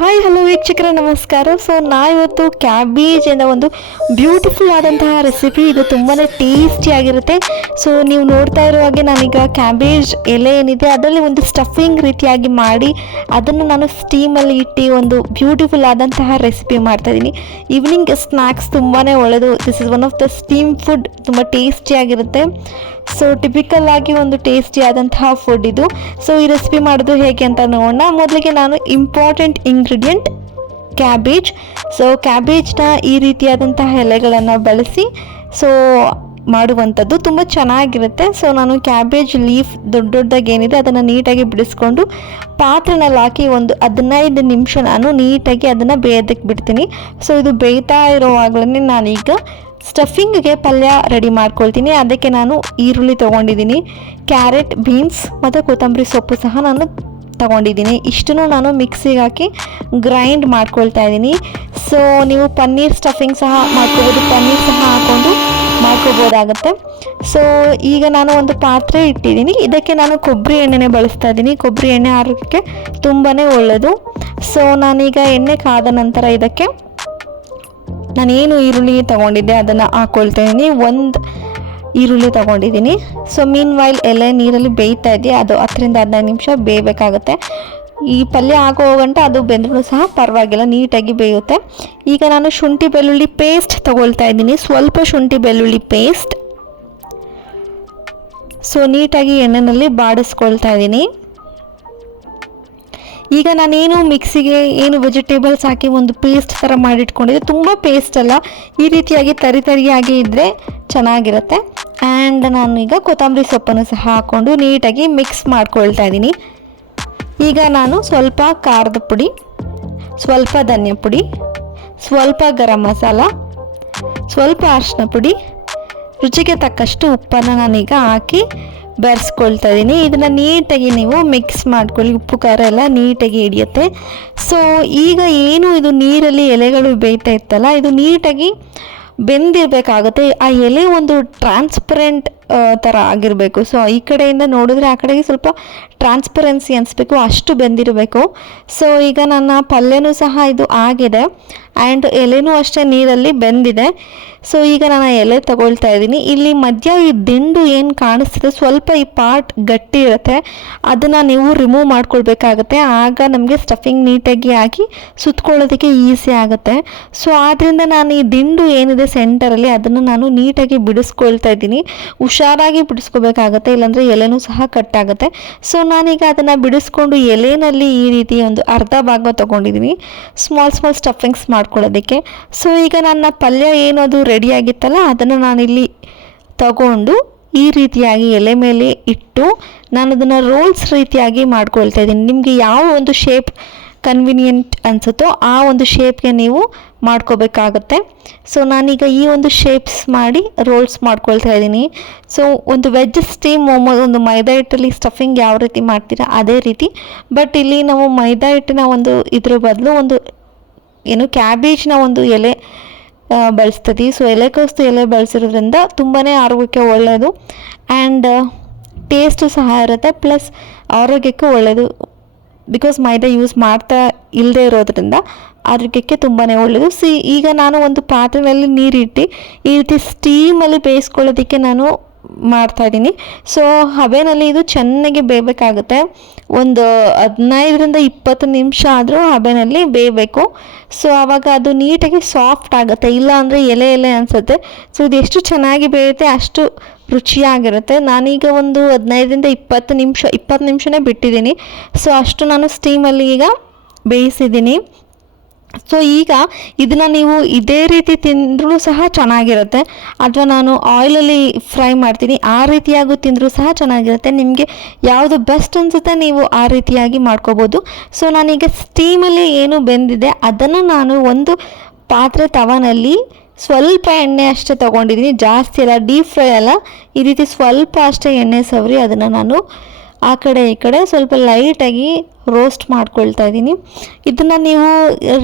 Hi hello ವೀಕ್ಷಕರೇ ನಮಸ್ಕಾರ. So ಇವತ್ತು ಕ್ಯಾಬೇಜಿಂದ ಒಂದು ಬ್ಯೂಟಿಫುಲ್ ಆದಂತಹ ರೆಸಿಪಿ. ಇದು ತುಂಬಾ ಟೇಸ್ಟಿಯಾಗಿರುತ್ತೆ. ಸೊ ನೀವು ನೋಡ್ತಾ ಇರೋ ಹಾಗೆ ನಾನೀಗ ಕ್ಯಾಬೇಜ್ ಎಲೆ ಏನಿದೆ ಅದರಲ್ಲಿ ಒಂದು ಸ್ಟಫಿಂಗ್ ರೀತಿಯಾಗಿ ಮಾಡಿ ಅದನ್ನು ನಾನು ಸ್ಟೀಮಲ್ಲಿ ಇಟ್ಟು ಒಂದು ಬ್ಯೂಟಿಫುಲ್ ಆದಂತಹ ರೆಸಿಪಿ ಮಾಡ್ತಾಯಿದ್ದೀನಿ. ಈವ್ನಿಂಗ್ ಸ್ನ್ಯಾಕ್ಸ್ ತುಂಬಾ ಒಳ್ಳೆಯದು. This is one of the steam food. ತುಂಬ ಟೇಸ್ಟಿಯಾಗಿರುತ್ತೆ. ಸೊ ಟಿಪಿಕಲ್ ಆಗಿ ಒಂದು ಟೇಸ್ಟಿ ಆದಂತಹ ಫುಡ್ ಇದು. ಸೊ ಈ ರೆಸಿಪಿ ಮಾಡೋದು ಹೇಗೆ ಅಂತ ನೋಡೋಣ. ಮೊದಲಿಗೆ ನಾನು ಇಂಪಾರ್ಟೆಂಟ್ ಇಂಗ್ರೀಡಿಯೆಂಟ್ ಕ್ಯಾಬೇಜ್. ಸೊ ಕ್ಯಾಬೇಜ್ನ ಈ ರೀತಿಯಾದಂತಹ ಎಲೆಗಳನ್ನು ಬಳಸಿ ಮಾಡುವಂಥದ್ದು ತುಂಬ ಚೆನ್ನಾಗಿರುತ್ತೆ. ಸೊ ನಾನು ಕ್ಯಾಬೇಜ್ ಲೀಫ್ ದೊಡ್ಡದಾಗಿ ಏನಿದೆ ಅದನ್ನು ನೀಟಾಗಿ ಬಿಡಿಸ್ಕೊಂಡು ಪಾತ್ರೆನಲ್ಲಿ ಹಾಕಿ ಒಂದು 15 ನಿಮಿಷ ನಾನು ನೀಟಾಗಿ ಅದನ್ನು ಬೇಯೋದಕ್ಕೆ ಬಿಡ್ತೀನಿ. ಸೊ ಇದು ಬೇಯ್ತಾ ಇರೋವಾಗಲೇ ನಾನೀಗ ಸ್ಟಫಿಂಗ್ಗೆ ಪಲ್ಯ ರೆಡಿ ಮಾಡ್ಕೊಳ್ತೀನಿ. ಅದಕ್ಕೆ ನಾನು ಈರುಳ್ಳಿ ತೊಗೊಂಡಿದ್ದೀನಿ, ಕ್ಯಾರೆಟ್, ಬೀನ್ಸ್ ಮತ್ತು ಕೊತ್ತಂಬರಿ ಸೊಪ್ಪು ಸಹ ನಾನು ತೊಗೊಂಡಿದ್ದೀನಿ. ಇಷ್ಟನ್ನು ನಾನು ಮಿಕ್ಸಿಗೆ ಹಾಕಿ ಗ್ರೈಂಡ್ ಮಾಡ್ಕೊಳ್ತಾ ಇದ್ದೀನಿ. ಸೊ ನೀವು ಪನ್ನೀರ್ ಸ್ಟಫಿಂಗ್ ಸಹ ಮಾಡ್ಕೋಬೋದು, ಪನ್ನೀರ್ ಸಹ ಹಾಕ್ಕೊಂಡು ಮಾಡ್ಕೋಬೋದಾಗುತ್ತೆ. ಸೊ ಈಗ ನಾನು ಒಂದು ಪಾತ್ರೆ ಇಟ್ಟಿದ್ದೀನಿ. ಇದಕ್ಕೆ ನಾನು ಕೊಬ್ಬರಿ ಎಣ್ಣೆನೇ ಬಳಸ್ತಾ ಇದ್ದೀನಿ. ಕೊಬ್ಬರಿ ಎಣ್ಣೆ ಆರೋಗ್ಯಕ್ಕೆ ತುಂಬಾ ಒಳ್ಳೆಯದು. ಸೊ ನಾನೀಗ ಎಣ್ಣೆ ಕಾದ ನಂತರ ಇದಕ್ಕೆ ನಾನೇನು ಈರುಳ್ಳಿ ತೊಗೊಂಡಿದ್ದೆ ಅದನ್ನು ಹಾಕ್ಕೊಳ್ತಾ ಇದ್ದೀನಿ. ಒಂದು ಈರುಳ್ಳಿ ತೊಗೊಂಡಿದ್ದೀನಿ. ಸೊ ಮೀನ್ ವೈಲ್ ಎಲೆ ನೀರಲ್ಲಿ ಬೇಯ್ತಾ ಇದೆಯಾ ಅದು 10-15 ನಿಮಿಷ ಬೇಯಬೇಕಾಗುತ್ತೆ. ಈ ಪಲ್ಯ ಆಗೋ ಗಂಟೆ ಅದು ಬೆಂದ್ರೂ ಸಹ ಪರವಾಗಿಲ್ಲ, ನೀಟಾಗಿ ಬೇಯುತ್ತೆ. ಈಗ ನಾನು ಶುಂಠಿ ಬೆಳ್ಳುಳ್ಳಿ ಪೇಸ್ಟ್ ತೊಗೊಳ್ತಾ ಇದ್ದೀನಿ, ಸ್ವಲ್ಪ ಶುಂಠಿ ಬೆಳ್ಳುಳ್ಳಿ ಪೇಸ್ಟ್. ಸೊ ನೀಟಾಗಿ ಎಣ್ಣೆಯಲ್ಲಿ ಬಾಡಿಸ್ಕೊಳ್ತಾ ಇದ್ದೀನಿ. ಈಗ ನಾನೇನು ಮಿಕ್ಸಿಗೆ ವೆಜಿಟೇಬಲ್ಸ್ ಹಾಕಿ ಒಂದು ಪೇಸ್ಟ್ ಥರ ಮಾಡಿಟ್ಕೊಂಡಿದ್ದೆ. ತುಂಬ ಪೇಸ್ಟ್ ಅಲ್ಲ, ಈ ರೀತಿಯಾಗಿ ತರಿಯಾಗಿ ಇದ್ದರೆ ಚೆನ್ನಾಗಿರುತ್ತೆ. ಆ್ಯಂಡ್ ನಾನು ಈಗ ಕೊತ್ತಂಬರಿ ಸೊಪ್ಪನ್ನು ಸಹ ಹಾಕ್ಕೊಂಡು ನೀಟಾಗಿ ಮಿಕ್ಸ್ ಮಾಡ್ಕೊಳ್ತಾ ಇದ್ದೀನಿ. ಈಗ ನಾನು ಸ್ವಲ್ಪ ಖಾರದ ಪುಡಿ, ಸ್ವಲ್ಪ ಧನಿಯಾ ಪುಡಿ, ಸ್ವಲ್ಪ ಗರಂ ಮಸಾಲ, ಸ್ವಲ್ಪ ಅರಿಶಿನ ಪುಡಿ, ರುಚಿಗೆ ತಕ್ಕಷ್ಟು ಉಪ್ಪನ್ನು ನಾನೀಗ ಹಾಕಿ ಬೆರೆಸ್ಕೊಳ್ತಾ ಇದ್ದೀನಿ. ಇದನ್ನು ನೀಟಾಗಿ ನೀವು ಮಿಕ್ಸ್ ಮಾಡ್ಕೊಳ್ಳಿ, ಉಪ್ಪು ಖಾರ ಎಲ್ಲ ನೀಟಾಗಿ ಹಿಡಿಯುತ್ತೆ. ಸೊ ಈಗ ಇದು ನೀರಲ್ಲಿ ಎಲೆಗಳು ಬೇಯ್ತಾ ಇತ್ತಲ್ಲ, ಇದು ನೀಟಾಗಿ ಬೆಂದಿರಬೇಕಾಗುತ್ತೆ. ಆ ಎಲೆ ಒಂದು ಟ್ರಾನ್ಸ್ಪರೆಂಟ್ ಥರ ಆಗಿರಬೇಕು. ಸೊ ಈ ಕಡೆಯಿಂದ ನೋಡಿದ್ರೆ ಆ ಕಡೆಗೆ ಸ್ವಲ್ಪ ಟ್ರಾನ್ಸ್ಪರೆನ್ಸಿ ಅನಿಸ್ಬೇಕು, ಅಷ್ಟು ಬೆಂದಿರಬೇಕು. ಸೊ ಈಗ ನನ್ನ ಪಲ್ಯನೂ ಸಹ ಇದು ಆಗಿದೆ ಆ್ಯಂಡ್ ಎಲೆನೂ ಅಷ್ಟೇ ನೀರಲ್ಲಿ ಬೆಂದಿದೆ. ಸೊ ಈಗ ನಾನು ಎಲೆ ತಗೊಳ್ತಾ ಇದ್ದೀನಿ. ಇಲ್ಲಿ ಮಧ್ಯ ಈ ದಿಂಡು ಏನು ಕಾಣಿಸ್ತಿದೆ ಸ್ವಲ್ಪ ಈ ಪಾರ್ಟ್ ಗಟ್ಟಿ ಇರುತ್ತೆ, ಅದನ್ನು ನೀವು ರಿಮೂವ್ ಮಾಡ್ಕೊಳ್ಬೇಕಾಗತ್ತೆ. ಆಗ ನಮಗೆ ಸ್ಟಫಿಂಗ್ ನೀಟಾಗಿ ಹಾಕಿ ಸುತ್ಕೊಳ್ಳೋದಕ್ಕೆ ಈಸಿ ಆಗುತ್ತೆ. ಸೊ ಆದ್ದರಿಂದ ನಾನು ಈ ದಿಂಡು ಏನಿದೆ ಸೆಂಟರಲ್ಲಿ ಅದನ್ನು ನಾನು ನೀಟಾಗಿ ಬಿಡಿಸ್ಕೊಳ್ತಾ ಇದ್ದೀನಿ. ಹುಷಾರಾಗಿ ಬಿಡಿಸ್ಕೋಬೇಕಾಗತ್ತೆ, ಇಲ್ಲಾಂದರೆ ಎಲೆನೂ ಸಹ ಕಟ್ಟಾಗುತ್ತೆ. ಸೊ ನಾನೀಗ ಅದನ್ನು ಬಿಡಿಸ್ಕೊಂಡು ಎಲೆಯಲ್ಲಿ ಈ ರೀತಿ ಒಂದು ಅರ್ಧ ಭಾಗ ತೊಗೊಂಡಿದ್ದೀನಿ ಸ್ಮಾಲ್ ಸ್ಟಫಿಂಗ್ಸ್ ಮಾಡ್ಕೊಳ್ಳೋದಕ್ಕೆ. ಸೊ ಈಗ ನನ್ನ ಪಲ್ಯ ಅದು ರೆಡಿ ಆಗಿತ್ತಲ್ಲ ಅದನ್ನು ನಾನಿಲ್ಲಿ ತಗೊಂಡು ಈ ರೀತಿಯಾಗಿ ಎಲೆ ಮೇಲೆ ಇಟ್ಟು ನಾನು ಅದನ್ನು ರೋಲ್ಸ್ ರೀತಿಯಾಗಿ ಮಾಡ್ಕೊಳ್ತಾ ಇದ್ದೀನಿ. ನಿಮಗೆ ಯಾವ ಒಂದು ಶೇಪ್ ಕನ್ವಿನಿಯೆಂಟ್ ಅನಿಸುತ್ತೋ ಆ ಒಂದು ಶೇಪ್ಗೆ ನೀವು ಮಾಡ್ಕೋಬೇಕಾಗತ್ತೆ. ಸೊ ನಾನೀಗ ಈ ಒಂದು ಶೇಪ್ಸ್ ಮಾಡಿ ರೋಲ್ಸ್ ಮಾಡ್ಕೊಳ್ತಾ ಇದ್ದೀನಿ. ಸೊ ಒಂದು ವೆಜ್ ಸ್ಟೀಮ್ ಮೋಮೋಸ್ ಒಂದು ಮೈದಾ ಹಿಟ್ಟಲ್ಲಿ ಸ್ಟಫಿಂಗ್ ಯಾವ ರೀತಿ ಮಾಡ್ತೀರಾ ಅದೇ ರೀತಿ, ಬಟ್ ಇಲ್ಲಿ ನಾವು ಮೈದಾ ಹಿಟ್ಟಿನ ಒಂದು ಇದ್ರ ಬದಲು ಒಂದು ಕ್ಯಾಬೇಜ್ನ ಒಂದು ಎಲೆ ಬಳಸ್ತೀವಿ. ಸೊ ಎಲೆಕೋಸು ಎಲೆ ಬಳಸಿರೋದ್ರಿಂದ ತುಂಬಾ ಆರೋಗ್ಯಕ್ಕೆ ಒಳ್ಳೆಯದು ಆ್ಯಂಡ್ ಟೇಸ್ಟು ಸಹ ಇರುತ್ತೆ, ಪ್ಲಸ್ ಆರೋಗ್ಯಕ್ಕೆ ಒಳ್ಳೆಯದು. ಬಿಕಾಸ್ ಮೈದಾ ಯೂಸ್ ಮಾಡ್ತಾ ಇಲ್ಲದೆ ಇರೋದ್ರಿಂದ ಆರೋಗ್ಯಕ್ಕೆ ತುಂಬಾ ಒಳ್ಳೆಯದು. ಈಗ ನಾನು ಒಂದು ಪಾತ್ರೆಯಲ್ಲಿ ನೀರಿಟ್ಟು ಈ ರೀತಿ ಸ್ಟೀಮಲ್ಲಿ ಬೇಯಿಸ್ಕೊಳ್ಳೋದಕ್ಕೆ ನಾನು ಮಾಡ್ತಾಯಿದ್ದೀನಿ. ಸೊ ಹಬೆನಲ್ಲಿ ಇದು ಚೆನ್ನಾಗಿ ಬೇಯಬೇಕಾಗುತ್ತೆ. ಒಂದು 15-20 ನಿಮಿಷ ಆದರೂ ಹಬೆನಲ್ಲಿ ಬೇಯಬೇಕು. ಸೊ ಆವಾಗ ಅದು ನೀಟಾಗಿ ಸಾಫ್ಟ್ ಆಗುತ್ತೆ, ಇಲ್ಲ ಅಂದರೆ ಎಲೆ ಅನಿಸುತ್ತೆ. ಸೊ ಇದು ಎಷ್ಟು ಚೆನ್ನಾಗಿ ಬೇಯುತ್ತೆ ಅಷ್ಟು ರುಚಿಯಾಗಿರುತ್ತೆ. ನಾನೀಗ ಒಂದು 15-20 ನಿಮಿಷನೇ ಬಿಟ್ಟಿದ್ದೀನಿ. ಸೊ ಅಷ್ಟು ನಾನು ಸ್ಟೀಮಲ್ಲಿ ಈಗ ಬೇಯಿಸಿದ್ದೀನಿ. ಸೊ ಈಗ ಇದನ್ನು ನೀವು ಇದೇ ರೀತಿ ತಿಂದರೂ ಸಹ ಚೆನ್ನಾಗಿರುತ್ತೆ, ಅಥವಾ ನಾನು ಆಯಿಲಲ್ಲಿ ಫ್ರೈ ಮಾಡ್ತೀನಿ ಆ ರೀತಿಯಾಗೂ ತಿಂದರೂ ಸಹ ಚೆನ್ನಾಗಿರುತ್ತೆ. ನಿಮಗೆ ಯಾವುದು ಬೆಸ್ಟ್ ಅನಿಸುತ್ತೆ ನೀವು ಆ ರೀತಿಯಾಗಿ ಮಾಡ್ಕೋಬೋದು. ಸೊ ನಾನೀಗ ಸ್ಟೀಮಲ್ಲಿ ಬೆಂದಿದೆ ಅದನ್ನು ನಾನು ಒಂದು ಪಾತ್ರೆ ತವನಲ್ಲಿ ಸ್ವಲ್ಪ ಎಣ್ಣೆ ಅಷ್ಟೇ ತೊಗೊಂಡಿದ್ದೀನಿ, ಜಾಸ್ತಿ ಅಲ್ಲ, ಡೀಪ್ ಫ್ರೈ ಅಲ್ಲ, ಈ ರೀತಿ ಸ್ವಲ್ಪ ಅಷ್ಟೇ ಎಣ್ಣೆ ಸವರಿ ಅದನ್ನು ನಾನು ಆ ಕಡೆ ಈ ಕಡೆ ಸ್ವಲ್ಪ ಲೈಟಾಗಿ ರೋಸ್ಟ್ ಮಾಡ್ಕೊಳ್ತಾ ಇದ್ದೀನಿ. ಇದನ್ನು ನೀವು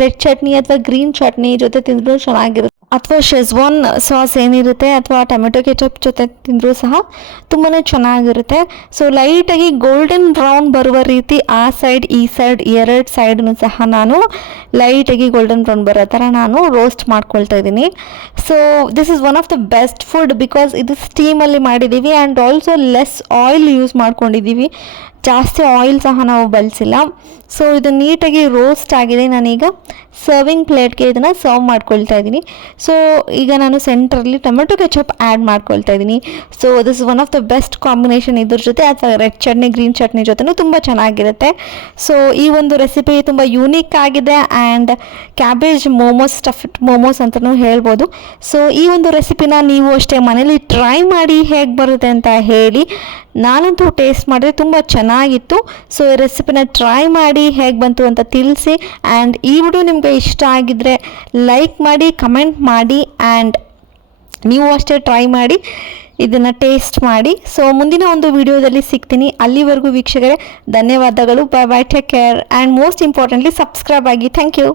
ರೆಡ್ ಚಟ್ನಿ ಅಥವಾ ಗ್ರೀನ್ ಚಟ್ನಿ ಜೊತೆ ತಿಂದರೂ ಚೆನ್ನಾಗಿರುತ್ತೆ. ಅಥವಾ ಶೆಜ್ವಾನ್ ಸಾಸ್ ಏನಿರುತ್ತೆ ಅಥವಾ ಟೊಮೆಟೊ ಕೆಚಪ್ ಜೊತೆ ತಿಂದರೂ ಸಹ ತುಂಬಾ ಚೆನ್ನಾಗಿರುತ್ತೆ. ಸೊ ಲೈಟಾಗಿ ಗೋಲ್ಡನ್ ಬ್ರೌನ್ ಬರುವ ರೀತಿ ಆ ಸೈಡ್ ಈ ಸೈಡ್ ಎರಡು ಸೈಡ್ನು ಸಹ ನಾನು ಲೈಟಾಗಿ ಗೋಲ್ಡನ್ ಬ್ರೌನ್ ಬರೋ ಥರ ನಾನು ರೋಸ್ಟ್ ಮಾಡ್ಕೊಳ್ತಾ ಇದ್ದೀನಿ. So this is one of the best food because ಇದು ಸ್ಟೀಮಲ್ಲಿ ಮಾಡಿದ್ದೀವಿ and also less oil use ಮಾಡ್ಕೊಂಡಿದ್ದೀವಿ, ಜಾಸ್ತಿ ಆಯಿಲ್ ಸಹ ನಾವು ಬಳಸಿಲ್ಲ. ಸೊ ಇದು ನೀಟಾಗಿ ರೋಸ್ಟ್ ಆಗಿದೆ. ನಾನೀಗ ಸರ್ವಿಂಗ್ ಪ್ಲೇಟ್ಗೆ ಇದನ್ನು ಸರ್ವ್ ಮಾಡ್ಕೊಳ್ತಾ ಇದ್ದೀನಿ. ಸೊ ಈಗ ನಾನು ಸೆಂಟ್ರಲ್ಲಿ ಟೊಮೆಟೊ ಕೆಚಪ್ ಆ್ಯಡ್ ಮಾಡ್ಕೊಳ್ತಾ ಇದ್ದೀನಿ. So this is one of the best combination ಇದ್ರ ಜೊತೆ ಅಥವಾ ರೆಡ್ ಚಟ್ನಿ ಗ್ರೀನ್ ಚಟ್ನಿ ಜೊತೆನೂ ತುಂಬ ಚೆನ್ನಾಗಿರುತ್ತೆ. ಸೊ ಈ ಒಂದು ರೆಸಿಪಿ ತುಂಬ ಯೂನಿಕ್ ಆಗಿದೆ and cabbage momos stuffed momos ಅಂತಲೂ ಹೇಳ್ಬೋದು. ಸೊ ಈ ಒಂದು ರೆಸಿಪಿನ ನೀವು ಅಷ್ಟೇ ಮನೇಲಿ ಟ್ರೈ ಮಾಡಿ ಹೇಗೆ ಬರುತ್ತೆ ಅಂತ ಹೇಳಿ. ನಾನಂತೂ ಟೇಸ್ಟ್ ಮಾಡಿದ್ರೆ ತುಂಬ ಚೆನ್ನಾಗಿತ್ತು. ಸೊ ಈ ರೆಸಿಪಿನ ಟ್ರೈ ಮಾಡಿ ಹೇಗೆ ಬಂತು ಅಂತ ತಿಳಿಸಿ. ಆ್ಯಂಡ್ ಈ ವಿಡಿಯೋ ನಿಮಗೆ ಇಷ್ಟ ಆಗಿದ್ದರೆ ಲೈಕ್ ಮಾಡಿ, ಕಮೆಂಟ್ ಮಾಡಿ ಆ್ಯಂಡ್ ನೀವು ಅಷ್ಟೇ ಟ್ರೈ ಮಾಡಿ ಇದನ್ನು ಟೇಸ್ಟ್ ಮಾಡಿ. ಸೊ ಮುಂದಿನ ಒಂದು ವಿಡಿಯೋದಲ್ಲಿ ಸಿಗ್ತೀನಿ. ಅಲ್ಲಿವರೆಗೂ ವೀಕ್ಷಕರೇ ಧನ್ಯವಾದಗಳು. Bye bye, take care and most importantly subscribe ಆಗಿ. Thank you.